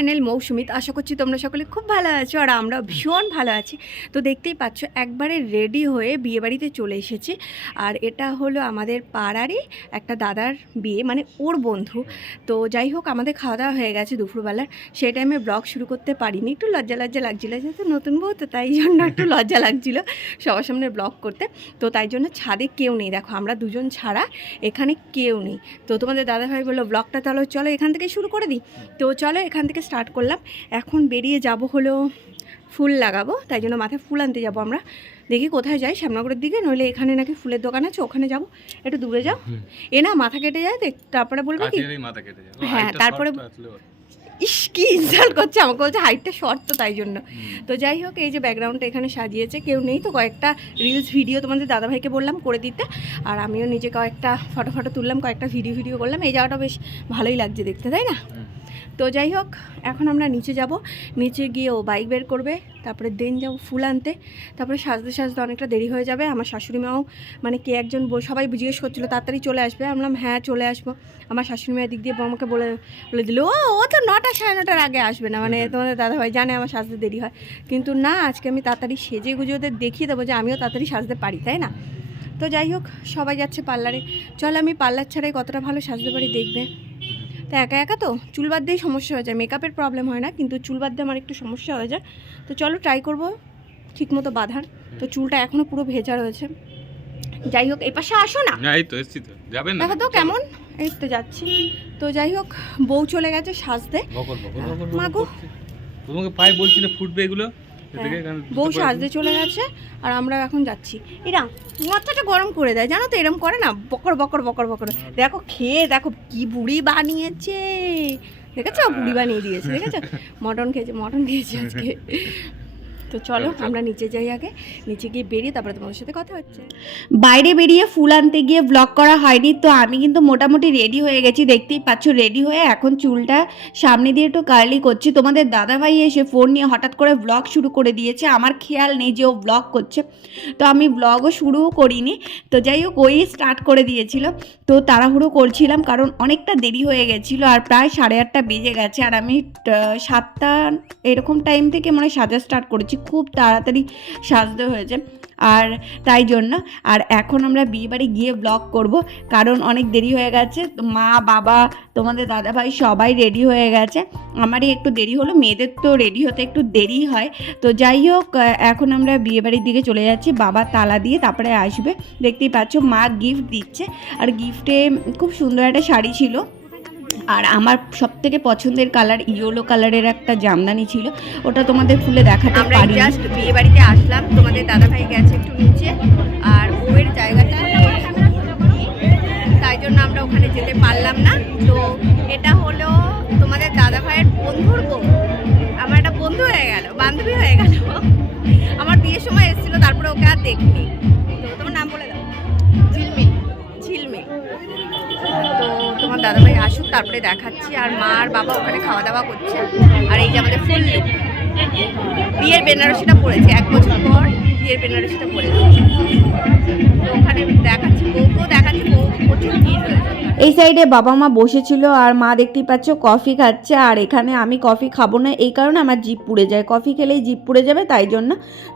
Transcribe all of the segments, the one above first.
Channel মৌসুমিত আশা করছি তোমরা সকলে খুব ভালো আছো আর আমরা ভীষণ ভালো আছি। তো দেখতেই পাচ্ছ একবারে রেডি হয়ে বিয়েবাড়িতে চলে এসেছি। আর এটা হলো আমাদের পাড়ারই একটা দাদার বিয়ে মানে ওর বন্ধু। তো যাই হোক আমাদের খাওয়া দাওয়া হয়ে গেছে দুপুরবেলার। সেই টাইমে ব্লগ শুরু করতে পারিনি। একটু লজ্জা লজ্জা লাগছিল যেহেতু নতুন বউ তো তাই জন্য একটু লজ্জা লাগছিল সবার সামনে ব্লগ করতে। তো তাই জন্য ছাদে কেউ নেই। দেখো আমরা দুজন ছাড়া এখানে কেউ নেই। তো তোমাদের দাদাভাই বলল ব্লগটা তাহলে চলো এখান থেকে শুরু করে দিই। তো চলো এখান থেকে স্টার্ট করলাম। এখন বেরিয়ে যাব হলো ফুল লাগাবো তাই জন্য মাথায় ফুল আনতে যাব আমরা। দেখি কোথায় যাই শ্যামনগরের দিকে নইলে এখানে নাকি ফুলের দোকান আছে ওখানে যাব। একটু দূরে যাও। এ না মাথা কেটে যায় দেখ তারপরে বলবে কি? হ্যাঁ, তারপরে-। ইস কি ইনসাল্ট করছে আমাকে বলছে হাইটটা শর্ট তো তাই জন্য। তো যাই হোক এই যে ব্যাকগ্রাউন্ডটা এখানে সাজিয়েছে কেউ নেই তো কয়েকটা রিলস ভিডিও তোমাদের দাদাভাইকে বললাম করে দিতে। আর আমিও নিজে কয়েকটা ফটো ফটো তুললাম কয়েকটা ভিডিও ভিডিও করলাম। এই জায়গাটা বেশ ভালোই লাগছে দেখতে তাই না। তো যাই হোক এখন আমরা নিচে যাব। নিচে গিয়ে ও বাইক বের করবে তারপরে দেন যাব ফুল আনতে। তারপরে সাজতে সাজতে অনেকটা দেরি হয়ে যাবে। আমার শাশুড়ি মাও মানে কে একজন সবাই জিজ্ঞেস করছিল তাড়াতাড়ি চলে আসবে? আমি হ্যাঁ চলে আসব। আমার শাশুড়ি মায়ের দিক দিয়ে আমাকে বলে বলে দিল ও ও তো নটা সাড়ে নটার আগে আসবে না। মানে তোমাদের দাদাভাই জানে আমার সাজতে দেরি হয়। কিন্তু না আজকে আমি তাড়াতাড়ি সেজে গুজে ওদের দেখিয়ে দেবো যে আমিও তাড়াতাড়ি সাজতে পারি তাই না? তো যাই হোক সবাই যাচ্ছে পার্লারে। চল আমি পার্লার ছাড়াই কতটা ভালো সাজতে পারি দেখবে। তো একা একা তো? চুল বাদ দিয়েই সমস্যা হয়ে যায়। মেকআপের প্রবলেম হয় না কিন্তু চুল বাদ দিয়ে আমার একটু সমস্যা হয়ে যায়। তো চলো ট্রাই করব ঠিকমতো বাঁধার। তো চুলটা এখনও পুরো ভেজা রয়েছে। যাই হোক এই পাশে আসো না। এই তো এসছি তো। যাবেন না? দেখো তো কেমন? এই তো যাচ্ছি। তো যাই হোক বউ চলে গেছে সাজতে। মাগো। তোমাকে পায়ে বলছি না ফুটবে এগুলো? বউ সাজতে চলে গেছে আর আমরা এখন যাচ্ছি। এরা মাথাটা গরম করে দেয় জানো তো এরম করে না? বকর বকর বকর বকর। দেখো খেয়ে দেখো কি বুড়ি বানিয়েছে। দেখেছ? বুড়ি বানিয়ে দিয়েছে দেখেছ? মটন খেয়েছে মটন খেয়েছে আজকে। তো চলো। আমরা নিচে যাই আগে। নিচে গিয়ে বেরিয়ে তারপরে তোমাদের সাথে কথা হচ্ছে। বাইরে বেরিয়ে ফুল আনতে গিয়ে ব্লগ করা হয়নি তো আমি কিন্তু মোটামুটি রেডি হয়ে গেছি। দেখতেই পাচ্ছ রেডি হয়ে এখন চুলটা সামনে দিয়ে একটু কার্লি করছি। তোমাদের দাদাভাই এসে ফোন নিয়ে হঠাৎ করে ব্লগ শুরু করে দিয়েছে। আমার খেয়াল নেই যে ও ব্লগ করছে। তো আমি ব্লগও শুরুও করিনি। তো যাই হোক ওই স্টার্ট করে দিয়েছিল। তো তাড়াহুড়ো করছিলাম কারণ অনেকটা দেরি হয়ে গেছিল আর প্রায় সাড়ে আটটা বেজে গেছে। আর আমি সাতটা এরকম টাইম থেকে মানে সাজা স্টার্ট করেছি। খুব তাড়াতাড়ি সাজতে হয়েছে। আর তাই জন্য, আর এখন আমরা বিয়েবাড়ি গিয়ে ব্লগ করব, কারণ অনেক দেরি হয়ে গেছে। মা, বাবা, তোমাদের দাদাভাই সবাই রেডি হয়ে গেছে। আমারই একটু দেরি হলো, মেয়েদের তো রেডি হতে একটু দেরি হয়। তো যাই হোক এখন আমরা বিয়েবাড়ির দিকে চলে যাচ্ছি। বাবা তালা দিয়ে তারপরে আসবে। দেখতেই পাচ্ছ, মা গিফট দিচ্ছে। আর গিফটে খুব সুন্দর একটা শাড়ি ছিল। আর আমার সব থেকে পছন্দের কালার ইয়েলো কালারের একটা জামদানি ছিল। ওটা তোমাদের খুলে দেখাতে আমরা পারি জাস্ট বিয়ে বাড়িতে আসলাম তোমাদের দাদা ভাই গেছে একটু নিচে আর বউয়ের জায়গাটা তাই জন্য আমরা ওখানে যেতে পারলাম না। তো এটা হলো তোমাদের দাদা ভাইয়ের বন্ধুর বউ। আমার একটা বন্ধু হয়ে গেল বান্ধবী হয়ে গেল। আমার বিয়ের সময় এসেছিল তারপরে ওকে আর দেখিনি। তো তোমার নাম বলে দাও। তোমার দাদাভাই আসুক, তারপরে দেখাচ্ছি। আর মা আর বাবা ওখানে খাওয়া দাওয়া করছে। আর এই যে আমাদের ফুল বিয়ের বেনারসিটা পড়েছে, এক বছর পর বিয়ের বেনারসিটা পড়েছে। তো ওখানে দেখাচ্ছি, বউকেও এই সাইডে বাবা মা বসেছিল আর মা দেখতেই পাচ্ছ কফি খাচ্ছে আর এখানে আমি কফি খাব না। এই কারণে আমার জিপ পুড়ে যায়। কফি খেলেই জিপ পুড়ে যাবে, তাই জন্য।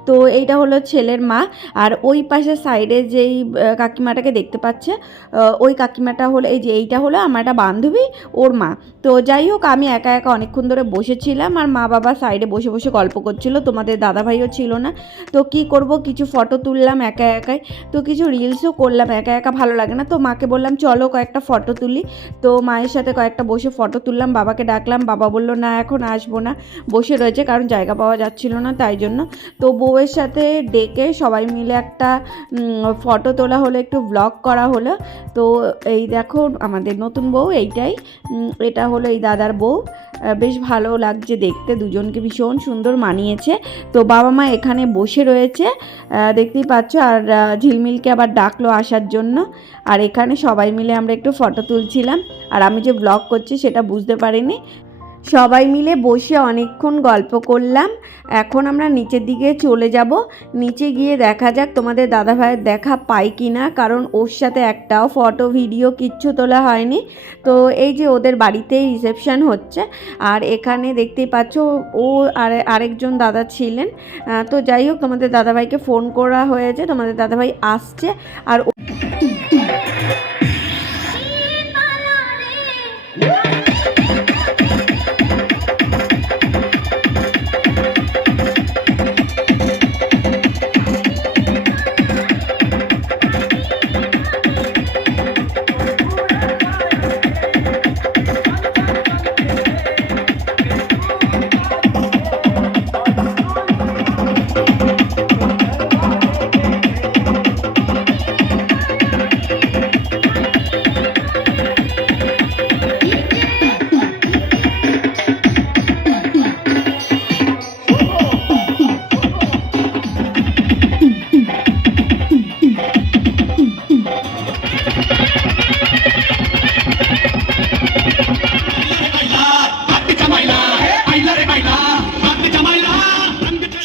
তো এইটা হলো ছেলের মা। আর ওই পাশের সাইডে যেই কাকিমাটাকে দেখতে পাচ্ছে ওই কাকিমাটা হলো, এই যে এইটা হলো আমার একটা বান্ধবী, ওর মা। তো যাই হোক, আমি একা একা অনেকক্ষণ ধরে বসেছিলাম আর মা বাবা সাইডে বসে বসে গল্প করছিল। তোমাদের দাদাভাইও ছিল না। তো কি করব? কিছু ফটো তুললাম একা একাই। তো কিছু রিলসও করলাম। একা একা ভালো লাগে না। তো মাকে বললাম, চলো কয়েকটা ফটো তুলি। তো মায়ের সাথে কয়েকটা বসে ফটো তুললাম, বাবাকে ডাকলাম, বাবা বলল, না, এখন আসব না। বসে রয়েছে, কারণ জায়গা পাওয়া যাচ্ছিল না তাই জন্য। তো বউয়ের সাথে ডেকে সবাই মিলে একটা ফটো তোলা হলো, একটু ব্লগ করা হলো। তো এই দেখো, আমাদের নতুন বউ, এইটাই। এটা হলো এই দাদার বউ। বেশ ভালো লাগছে দেখতে। দুজনকে ভীষণ সুন্দর মানিয়েছে। তো বাবা মা এখানে বসে রয়েছে। দেখতেই পাচ্ছ, আর ঝিলমিলকে আবার ডাকলো আসার জন্য। আর এখানে সবাই মিলে আমরা একটু ফটো তুলছিলাম। আর আমি যে ব্লগ করছি সেটা বুঝতে পারিনি। সবাই মিলে বসে অনেকক্ষণ গল্প করলাম। এখন আমরা নিচের দিকে চলে যাব। নিচে গিয়ে দেখা যাক তোমাদের দাদা ভাইয়ের দেখা পাই কি না কারণ ওর সাথে একটাও ফটো, ভিডিও কিচ্ছু তোলা হয়নি। তো এই যে ওদের বাড়িতেই রিসেপশন হচ্ছে। আর এখানে দেখতেই পাচ্ছ ও আর আরেকজন দাদা ছিলেন। তো যাই হোক, তোমাদের দাদাভাইকে ফোন করা হয়েছে। তোমাদের দাদাভাই আসছে। আর ও-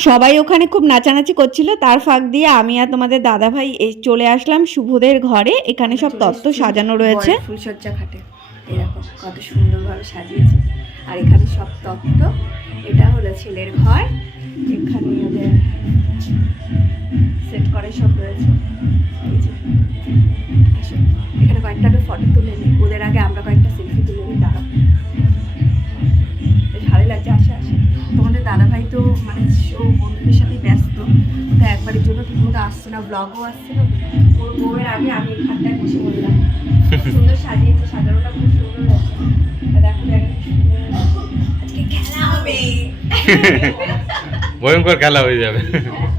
সবাই ওখানে খুব নাচানাচি করছিল। তার ফাঁক দিয়ে আমি আর তোমাদের দাদাভাই এই চলে আসলাম শুভদের ঘরে। এখানে সব তত্ত্ব সাজানো রয়েছে। ফুলসজ্জা খাটে এরকম কত সুন্দরভাবে সাজিয়েছে। আর এখানে সব তত্ত্ব এটা হলো ছেলের ঘর। এখানে ওদের সেট করে সব রয়েছে। এখানে কয়েকটা আমি ফটো তুলে নিই। ওদের আগে আমরা কয়েকটা না ব্লগও আসছে না ওর বউয়ের আগে আমি খাটটায় বসে বললাম সুন্দর সাজিয়েছে সাজানোটা খুব সুন্দর আছে দেখো। আজকে খেলা হবে। ভয়ঙ্কর খেলা হয়ে যাবে।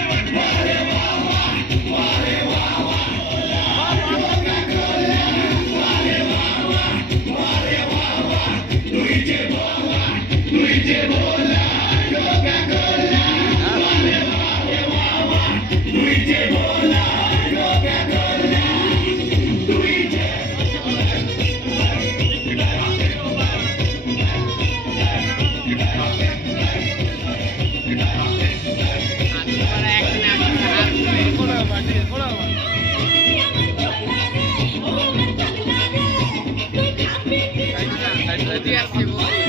people.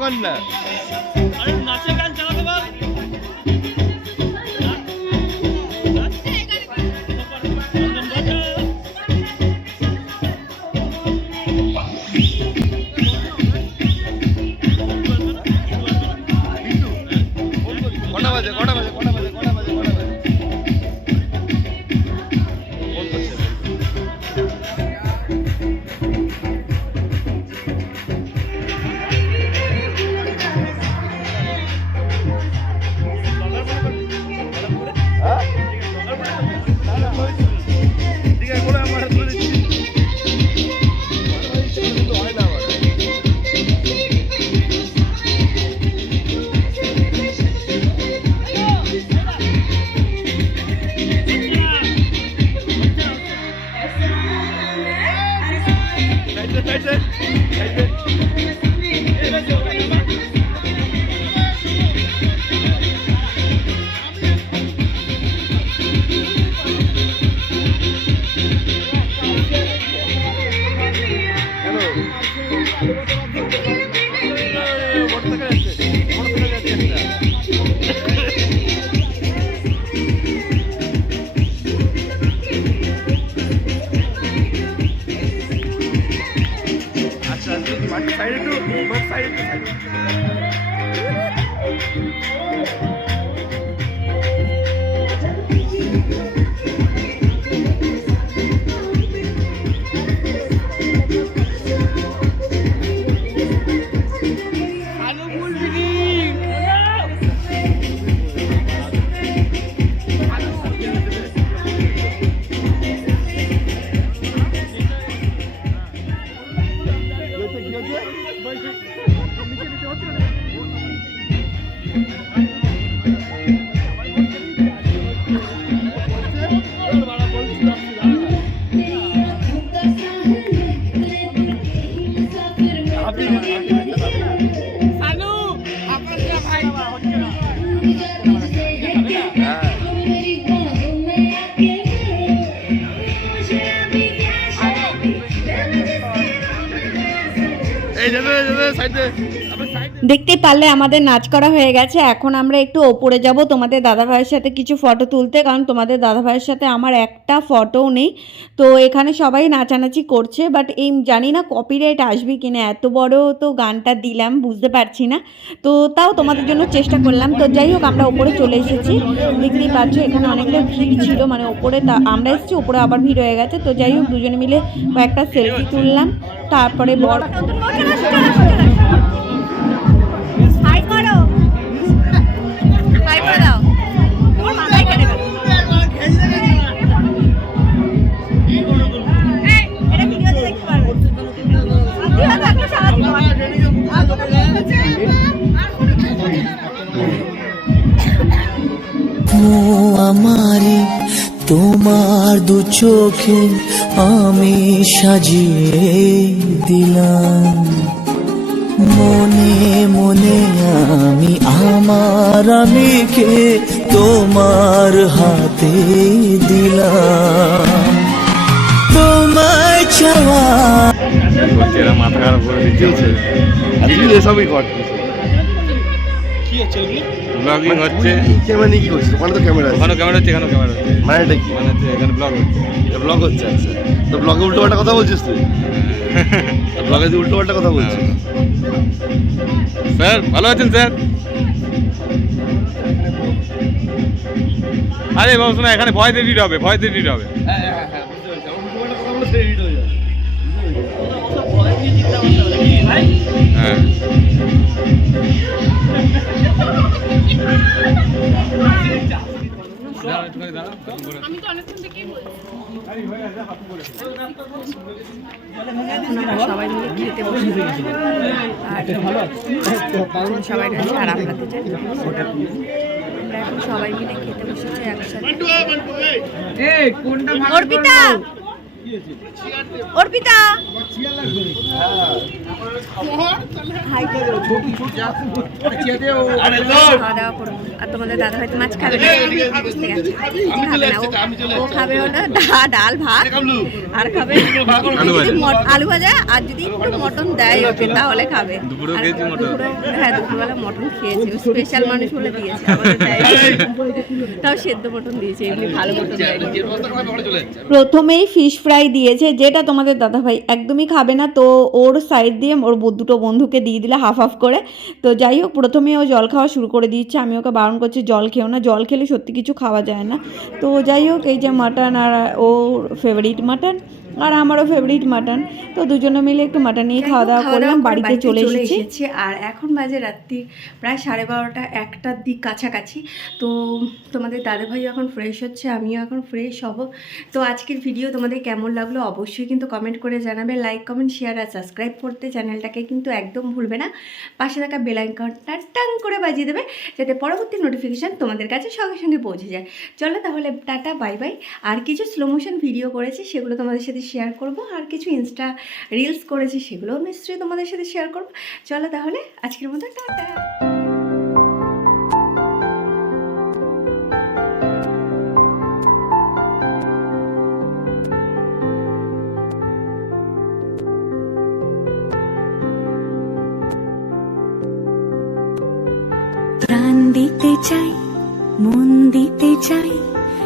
ভালো গান না দেখতে পারলে আমাদের নাচ করা হয়ে গেছে। এখন আমরা একটু ওপরে যাব। তোমাদের দাদা ভাইয়ের সাথে কিছু ফটো তুলতে, কারণ তোমাদের দাদা ভাইয়ের সাথে আমার একটা ফটোও নেই। তো এখানে সবাই নাচানাচি করছে বাট এই জানি না কপিরাইট আসবে কিনা। এত বড় তো গানটা দিলাম, বুঝতে পারছি না। তো তাও তোমাদের জন্য চেষ্টা করলাম। তো যাই হোক, আমরা ওপরে চলে এসেছি। দেখতেই পাচ্ছ, এখানে অনেকটা ভিড় ছিল। মানে ওপরে তা, আমরা এসেছি, ওপরে আবার ভিড় হয়ে গেছে। তো যাই হোক, দুজনে মিলে কয়েকটা সেলফি তুললাম। তারপরে বর তোমার দু চোখে আমি সাজিয়ে দিলাম। মনে মনে আমি আমার আমিকে তোমার হাতে দিলাম। তোমায় চাওয়া মাথা খারাপ করে দিচ্ছে। আজকে এসবই করছিস ব্লগিং হচ্ছে ক্যামেরা নিয়ে কি করছিস ওখানে তো ক্যামেরা ওখানে ক্যামেরা হচ্ছে এখানে ক্যামেরা হচ্ছে মানেটা কি? মানে হচ্ছে এখানে ব্লগ হচ্ছে। ব্লগ হচ্ছে আচ্ছা। তো ব্লগে উল্টো পাল্টা কথা বলছিস তুই? ব্লগে তুই উল্টো পাল্টা কথা বলছিস। স্যার ভালো আছেন স্যার? আরে বাবু শোনা এখানে ভয় দিয়ে দিতে হবে ভয় দিয়ে দিতে হবে। হ্যাঁ হ্যাঁ হ্যাঁ বুঝতে পেরেছি। আমার উল্টো পাল্টা কথা বলে হয়ে যাবে। হ্যাঁ। সবাই মিলে খেতে আর সবাই রয়েছে আর আমরা তো যাই আমরা এখন সবাই মিলে খেতে বসেছি একসাথে অর্পিতা! অর্পিতা খাওয়া দাওয়া করব আর তোমাদের দাদা হয়তো মাছ খাবে না খাবে না ও- ও খাবে ডা- ডাল ভাত আর খাবে যদি আলু ভাজা আর যদি একটু মটন দেয় ওকে তাহলে খাবে হ্যাঁ দুপুরবেলা মটন খেয়েছে স্পেশাল মানুষ বলে দিয়েছে তাও সেদ্ধ মটন দিয়েছে এমনি ভালো মটন প্রথমেই ফিশ ফ্রাই দিয়েছে, যেটা তোমাদের দাদাভাই একদমই খাবে না। তো ওর সাইড দিয়ে ওর দুটো বন্ধুকে দিয়ে দিলে হাফ হাফ করে। তো যাই হোক, প্রথমে ও জল খাওয়া শুরু করে দিচ্ছে আমি ওকে বারণ করছি, জল খেও না, জল খেলে সত্যি কিছু খাওয়া যায় না। তো যাই হোক, এই যে মাটন আর ওর ফেভারিট মাটন আর আমারও ফেভারিট মাটন তো দুজনে মিলে একটু মাটন নিয়ে খাওয়া দাওয়া করলাম বাড়িতে চলে এসেছি। আর এখন বাজে রাত্রি প্রায় সাড়ে বারোটা একটার দিক কাছাকাছি। তো তোমাদের দাদাভাই এখন ফ্রেশ হচ্ছে আমিও এখন ফ্রেশ হব। তো আজকের ভিডিও তোমাদের কেমন লাগল অবশ্যই কিন্তু কমেন্ট করে জানাবে। লাইক কমেন্ট শেয়ার আর সাবস্ক্রাইব করতে চ্যানেলটাকে কিন্তু একদম ভুলবে না। পাশে থাকা বেল আইকনটা টাং করে বাজিয়ে দেবে যাতে পরবর্তী নোটিফিকেশান তোমাদের কাছে সঙ্গে সঙ্গে পৌঁছে যায়। চলো তাহলে টাটা বাই বাই আর কিছু স্লো মোশন ভিডিও করেছি সেগুলো তোমাদের সাথে শেয়ার করব আর কিছু ইনস্টা রিলস করেছি সেগুলোও নিশ্চয়ই তোমাদের সাথে শেয়ার করব। চলো তাহলে, আজকের মতো টাটা। প্রাণ দিতে চাই, মন দিতে চাই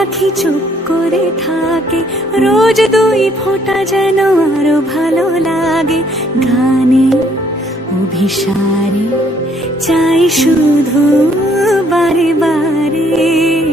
আখি চুপ করে থাকে। রোজ দুই ফোঁটা যেন আরও ভালো লাগে। গানে, অভিসারে, চাই শুধু বারে বারে।